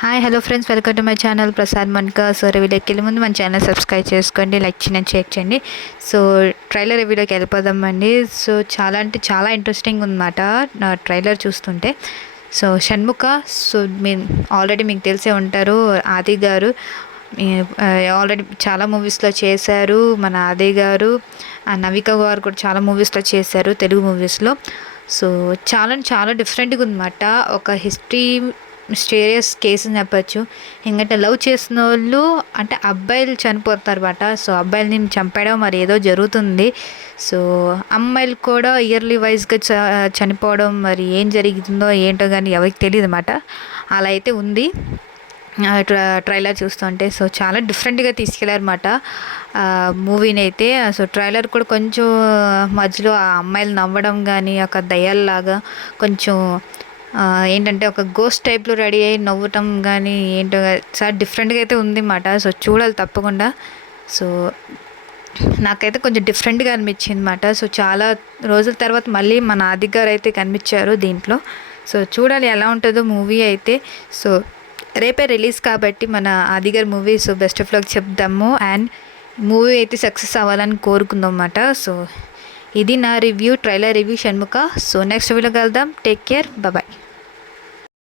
Hi hello friends, welcome to my channel Prasad Manka. So రివ్యూలోకి వెళ్ళే ముందు మన ఛానల్ సబ్స్క్రైబ్ చేసుకోండి, లైక్ చేయండి, షేర్ చేయండి. సో ట్రైలర్ రివ్యూలోకి వెళ్ళిపోదామండి. సో చాలా అంటే చాలా ఇంట్రెస్టింగ్ ఉందన్నమాట నా ట్రైలర్ చూస్తుంటే. సో షణ్ముఖ, సో ఆల్రెడీ మీకు తెలిసే ఉంటారు, ఆది గారు ఆల్రెడీ చాలా మూవీస్లో చేశారు. మన ఆది గారు, నవిక గారు కూడా చాలా మూవీస్లో చేశారు, తెలుగు మూవీస్లో. సో చాలా డిఫరెంట్గా ఉందన్నమాట. ఒక మిస్టీరియస్ కేసు అని చెప్పచ్చు. ఎందుకంటే లవ్ చేసిన వాళ్ళు అంటే అబ్బాయిలు చనిపోతారన్నమాట. సో అబ్బాయిలని చంపడం మరి ఏదో జరుగుతుంది. సో అమ్మాయిలు కూడా ఇయర్లీ వైజ్గా చనిపోవడం, మరి ఏం జరుగుతుందో ఏంటో కానీ ఎవరికి తెలియదు అన్నమాట. అలా అయితే ఉంది ట్రైలర్ చూస్తుంటే. సో చాలా డిఫరెంట్గా తీసుకెళ్ళారన్నమాట మూవీని అయితే. సో ట్రైలర్ కూడా కొంచెం మధ్యలో ఆ అమ్మాయిలు నవ్వడం కానీ, ఒక దయ్యాల్లాగా కొంచెం ఏంటంటే ఒక గోస్ట్ టైప్లో రెడీ అయ్యి నవ్వటం కానీ ఏంటో చాలా డిఫరెంట్గా అయితే ఉంది అన్నమాట. సో చూడాలి తప్పకుండా. సో నాకైతే కొంచెం డిఫరెంట్గా అనిపించింది అన్నమాట. సో చాలా రోజుల తర్వాత మళ్ళీ మన ఆది గారు అయితే కనిపించారు దీంట్లో. సో చూడాలి ఎలా ఉంటుందో మూవీ అయితే. సో రేపే రిలీజ్ కాబట్టి మన ఆది గారి movie. So best of luck చెప్దాము, అండ్ మూవీ అయితే సక్సెస్ అవ్వాలని కోరుకుందాం అన్నమాట. సో ఇది నా review, trailer review Shanmukha. So next వీడియోకి వెళ్దాం. Take care, bye.